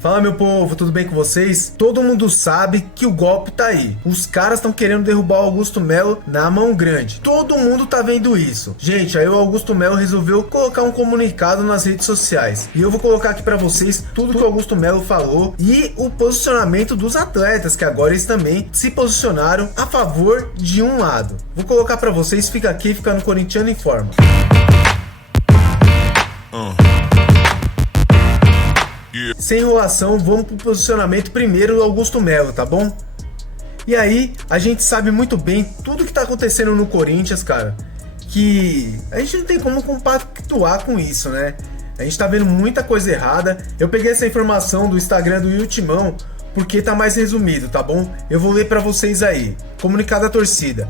Fala, meu povo, tudo bem com vocês? Todo mundo sabe que o golpe tá aí. Os caras estão querendo derrubar o Augusto Melo na mão grande. Todo mundo tá vendo isso. Gente, aí o Augusto Melo resolveu colocar um comunicado nas redes sociais. E eu vou colocar aqui pra vocês tudo que o Augusto Melo falou e o posicionamento dos atletas, que agora eles também se posicionaram a favor de um lado. Vou colocar pra vocês, fica aqui, fica no Corintiano Informa. Sem enrolação, vamos pro posicionamento primeiro do Augusto Melo, tá bom? E aí, a gente sabe muito bem tudo que tá acontecendo no Corinthians, cara, que a gente não tem como compactuar com isso, né? A gente tá vendo muita coisa errada. Eu peguei essa informação do Instagram do Timão, porque tá mais resumido, tá bom? Eu vou ler pra vocês aí. Comunicado à torcida.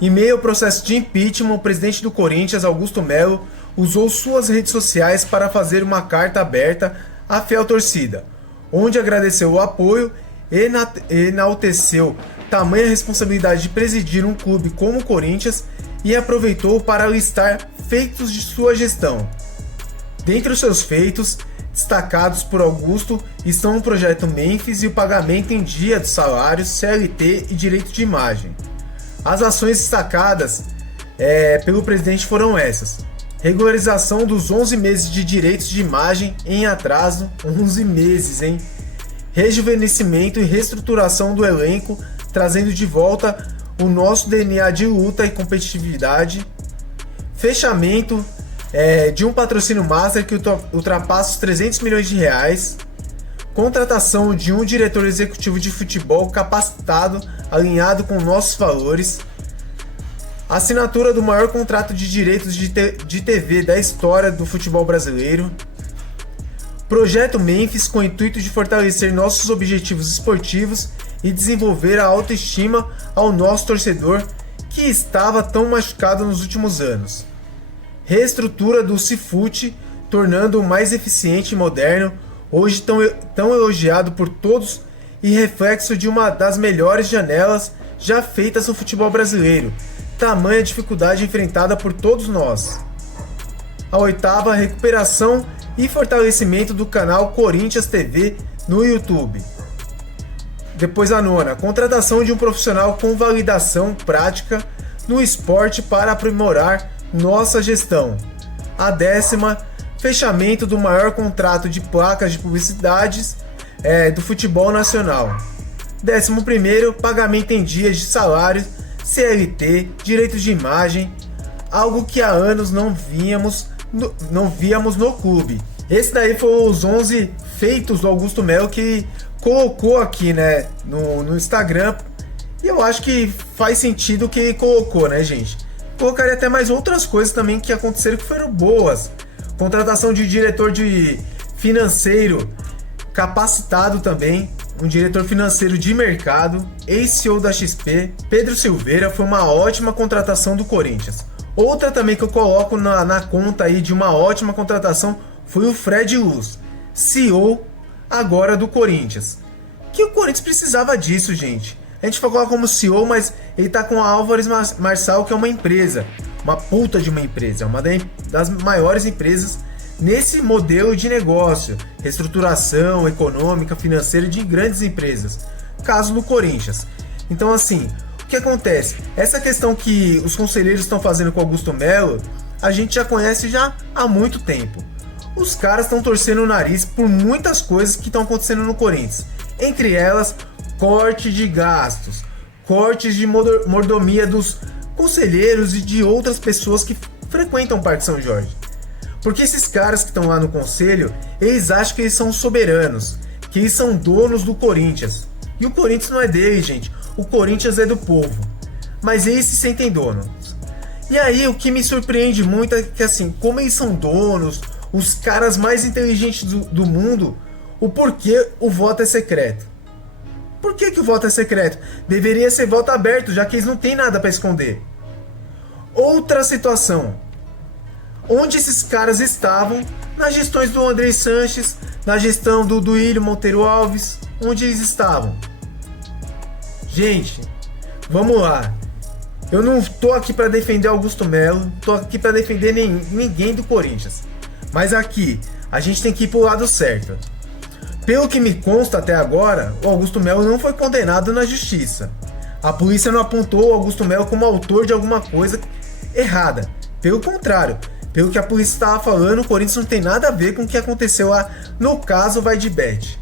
Em meio ao processo de impeachment, o presidente do Corinthians, Augusto Melo, usou suas redes sociais para fazer uma carta aberta à fiel torcida, onde agradeceu o apoio e enalteceu tamanha responsabilidade de presidir um clube como o Corinthians e aproveitou para listar feitos de sua gestão. Dentre os seus feitos, destacados por Augusto, estão o projeto Mênfis e o pagamento em dia dos salários, CLT e direito de imagem. As ações destacadas pelo presidente foram essas: regularização dos 11 meses de direitos de imagem em atraso, 11 meses, hein? Rejuvenescimento e reestruturação do elenco, trazendo de volta o nosso DNA de luta e competitividade. Fechamento de um patrocínio master que ultrapassa os 300 milhões de reais. Contratação de um diretor executivo de futebol capacitado, alinhado com nossos valores. Assinatura do maior contrato de direitos de TV da história do futebol brasileiro. Projeto Mênfis, com o intuito de fortalecer nossos objetivos esportivos e desenvolver a autoestima ao nosso torcedor que estava tão machucado nos últimos anos. Reestrutura do Cifute, tornando-o mais eficiente e moderno, hoje tão elogiado por todos e reflexo de uma das melhores janelas já feitas no futebol brasileiro. Tamanha dificuldade enfrentada por todos nós. A oitava, recuperação e fortalecimento do canal Corinthians TV no YouTube. Depois a nona, contratação de um profissional com validação prática no esporte para aprimorar nossa gestão. A décima, fechamento do maior contrato de placas de publicidades do futebol nacional. 11º, pagamento em dias de salários, CLT, direitos de imagem, algo que há anos não víamos no clube. Esse daí foi os 11 feitos do Augusto Melo que colocou aqui, né, no Instagram. E eu acho que faz sentido o que ele colocou, né, gente? Colocaria até mais outras coisas também que aconteceram que foram boas. Contratação de diretor de financeiro capacitado também. Um diretor financeiro de mercado, ex-CEO da XP, Pedro Silveira, foi uma ótima contratação do Corinthians. Outra também que eu coloco na conta aí de uma ótima contratação foi o Fred Luz, CEO agora do Corinthians. Que o Corinthians precisava disso, gente. A gente falou como CEO, mas ele tá com a Álvares Marçal, que é uma empresa, uma puta de uma empresa, uma das maiores empresas nesse modelo de negócio, reestruturação econômica, financeira de grandes empresas, caso no Corinthians. Então, assim, o que acontece? Essa questão que os conselheiros estão fazendo com o Augusto Melo, a gente já conhece já há muito tempo. Os caras estão torcendo o nariz por muitas coisas que estão acontecendo no Corinthians, entre elas, corte de gastos, cortes de mordomia dos conselheiros e de outras pessoas que frequentam o Parque São Jorge. Porque esses caras que estão lá no conselho, eles acham que eles são soberanos, que eles são donos do Corinthians. E o Corinthians não é deles, gente. O Corinthians é do povo. Mas eles se sentem donos. E aí o que me surpreende muito é que, assim, como eles são donos, os caras mais inteligentes do mundo, o porquê o voto é secreto. Por que o voto é secreto? Deveria ser voto aberto, já que eles não têm nada para esconder. Outra situação. Onde esses caras estavam nas gestões do André Sanches, na gestão do Duílio Monteiro Alves, onde eles estavam? Gente, vamos lá. Eu não tô aqui para defender Augusto Melo, tô aqui para defender ninguém do Corinthians. Mas aqui, a gente tem que ir pro lado certo. Pelo que me consta até agora, o Augusto Melo não foi condenado na justiça. A polícia não apontou o Augusto Melo como autor de alguma coisa errada. Pelo contrário, pelo que a polícia estava falando, o Corinthians não tem nada a ver com o que aconteceu lá no caso Vai de Bet.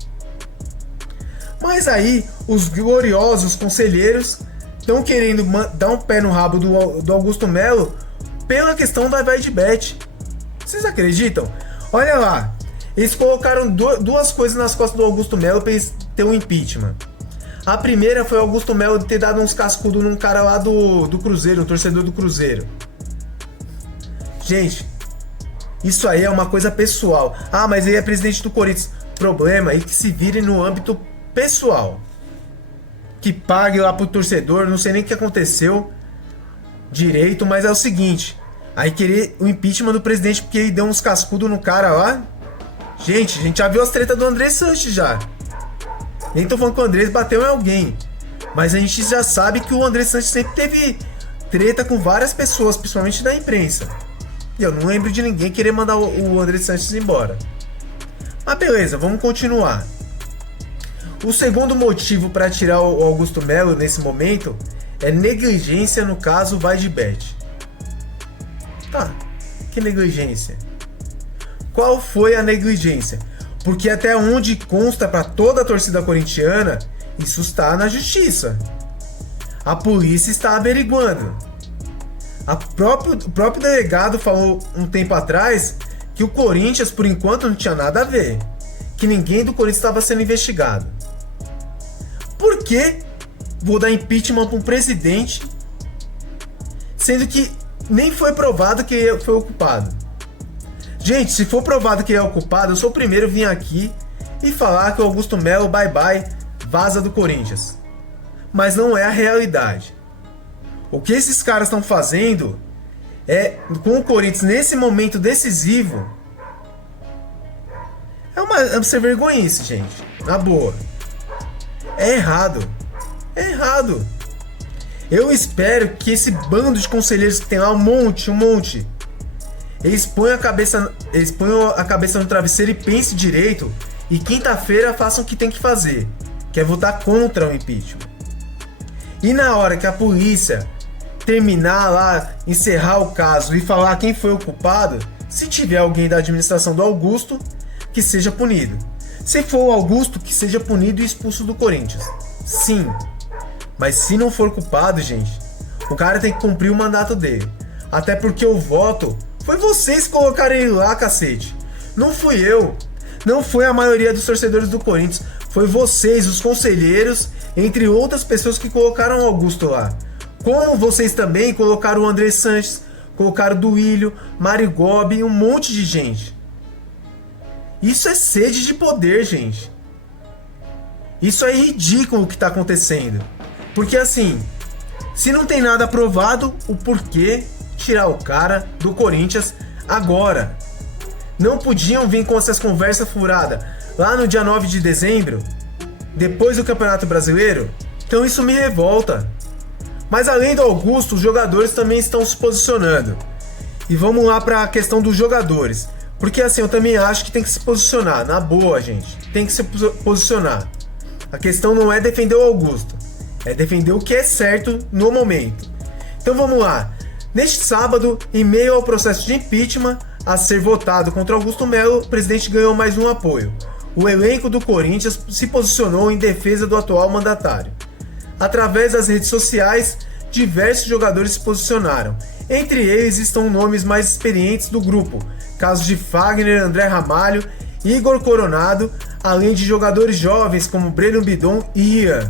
Mas aí, os gloriosos conselheiros estão querendo dar um pé no rabo do Augusto Melo pela questão da Vai de Bet. Vocês acreditam? Olha lá, eles colocaram duas coisas nas costas do Augusto Melo para eles ter um impeachment. A primeira foi o Augusto Melo ter dado uns cascudos num cara lá do Cruzeiro, um torcedor do Cruzeiro. Gente, isso aí é uma coisa pessoal. Ah, mas ele é presidente do Corinthians. Problema é que se vire no âmbito pessoal. Que pague lá pro torcedor, não sei nem o que aconteceu direito, mas é o seguinte. Aí querer o impeachment do presidente porque ele deu uns cascudos no cara lá. Gente, a gente já viu as tretas do André Sanches já. Nem tô falando que o André bateu em alguém. Mas a gente já sabe que o André Sanches sempre teve treta com várias pessoas, principalmente da imprensa. E eu não lembro de ninguém querer mandar o André Sanches embora. Mas beleza, vamos continuar. O segundo motivo para tirar o Augusto Melo nesse momento é negligência no caso Vai de Bet. Tá, que negligência? Qual foi a negligência? Porque até onde consta para toda a torcida corintiana, isso está na justiça. A polícia está averiguando. O próprio delegado falou um tempo atrás que o Corinthians, por enquanto, não tinha nada a ver. Que ninguém do Corinthians estava sendo investigado. Por que vou dar impeachment para um presidente, sendo que nem foi provado que ele foi o culpado? Gente, se for provado que ele é o culpado, eu sou o primeiro a vir aqui e falar que o Augusto Melo, bye bye, vaza do Corinthians. Mas não é a realidade. O que esses caras estão fazendo é, com o Corinthians nesse momento decisivo, é uma sem vergonhice, gente. Na boa. É errado. É errado. Eu espero que esse bando de conselheiros que tem lá, um monte, eles ponham a cabeça no travesseiro e pensem direito, e quinta-feira façam o que tem que fazer, que é votar contra o impeachment. E na hora que a polícia terminar lá, encerrar o caso e falar quem foi o culpado, se tiver alguém da administração do Augusto, que seja punido. Se for o Augusto, que seja punido e expulso do Corinthians. Sim. Mas se não for culpado, gente, o cara tem que cumprir o mandato dele. Até porque o voto foi vocês que colocaram ele lá, cacete. Não fui eu. Não foi a maioria dos torcedores do Corinthians. Foi vocês, os conselheiros, entre outras pessoas que colocaram o Augusto lá. Como vocês também colocaram o André Sanches, colocaram o Duílio, Mário Gobi e um monte de gente. Isso é sede de poder, gente. Isso é ridículo o que está acontecendo. Porque assim, se não tem nada aprovado, o porquê tirar o cara do Corinthians agora? Não podiam vir com essas conversas furadas lá no dia 9 de dezembro, depois do Campeonato Brasileiro? Então isso me revolta. Mas além do Augusto, os jogadores também estão se posicionando. E vamos lá para a questão dos jogadores. Porque assim, eu também acho que tem que se posicionar. Na boa, gente. Tem que se posicionar. A questão não é defender o Augusto. É defender o que é certo no momento. Então vamos lá. Neste sábado, em meio ao processo de impeachment a ser votado contra Augusto Melo, o presidente ganhou mais um apoio. O elenco do Corinthians se posicionou em defesa do atual mandatário. Através das redes sociais, diversos jogadores se posicionaram. Entre eles estão nomes mais experientes do grupo, casos de Fagner, André Ramalho, Igor Coronado, além de jogadores jovens como Breno Bidon e Ian.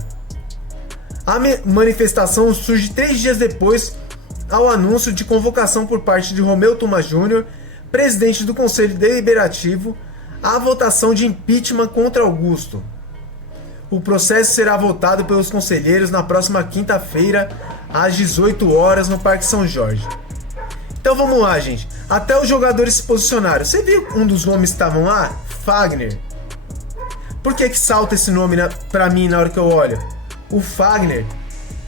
A manifestação surge 3 dias depois ao anúncio de convocação por parte de Romeu Thuma Júnior, presidente do Conselho Deliberativo, à votação de impeachment contra Augusto. O processo será votado pelos conselheiros na próxima quinta-feira, às 18 horas, no Parque São Jorge. Então vamos lá, gente. Até os jogadores se posicionaram. Você viu um dos nomes que estavam lá? Fagner. Por que salta esse nome pra mim na hora que eu olho? O Fagner,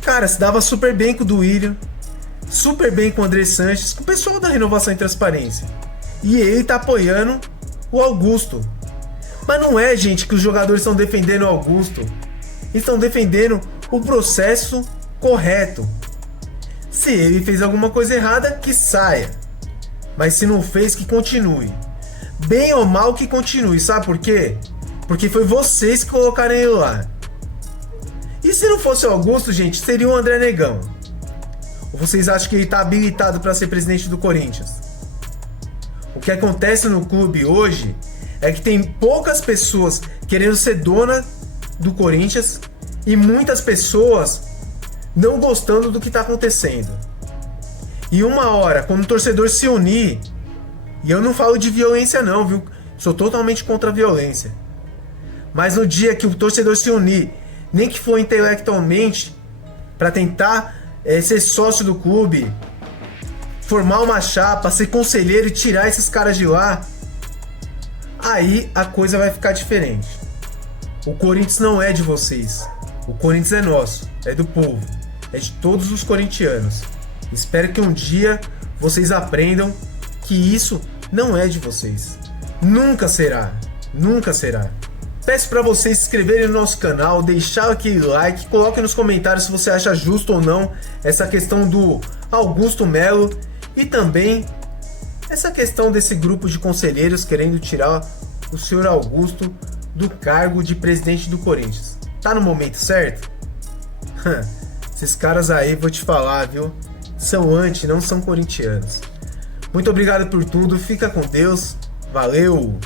cara, se dava super bem com o Duílio, super bem com o André Sanches, com o pessoal da Renovação e Transparência. E ele tá apoiando o Augusto. Mas não é, gente, que os jogadores estão defendendo o Augusto. Estão defendendo o processo correto. Se ele fez alguma coisa errada, que saia. Mas se não fez, que continue. Bem ou mal, que continue. Sabe por quê? Porque foi vocês que colocaram ele lá. E se não fosse o Augusto, gente, seria o André Negão. Ou vocês acham que ele está habilitado para ser presidente do Corinthians? O que acontece no clube hoje é que tem poucas pessoas querendo ser dona do Corinthians e muitas pessoas não gostando do que está acontecendo. E uma hora, quando o torcedor se unir, e eu não falo de violência não, viu? Sou totalmente contra a violência. Mas no dia que o torcedor se unir, nem que for intelectualmente, para tentar ser sócio do clube, formar uma chapa, ser conselheiro e tirar esses caras de lá, aí a coisa vai ficar diferente. O Corinthians não é de vocês. O Corinthians é nosso, é do povo, é de todos os corintianos. Espero que um dia vocês aprendam que isso não é de vocês. Nunca será, nunca será. Peço para vocês se inscreverem no nosso canal, deixar aquele like, coloquem nos comentários se você acha justo ou não essa questão do Augusto Melo e também essa questão desse grupo de conselheiros querendo tirar o senhor Augusto do cargo de presidente do Corinthians. Tá no momento certo? Esses caras aí, vou te falar, viu? São anti, não são corintianos. Muito obrigado por tudo, fica com Deus, valeu!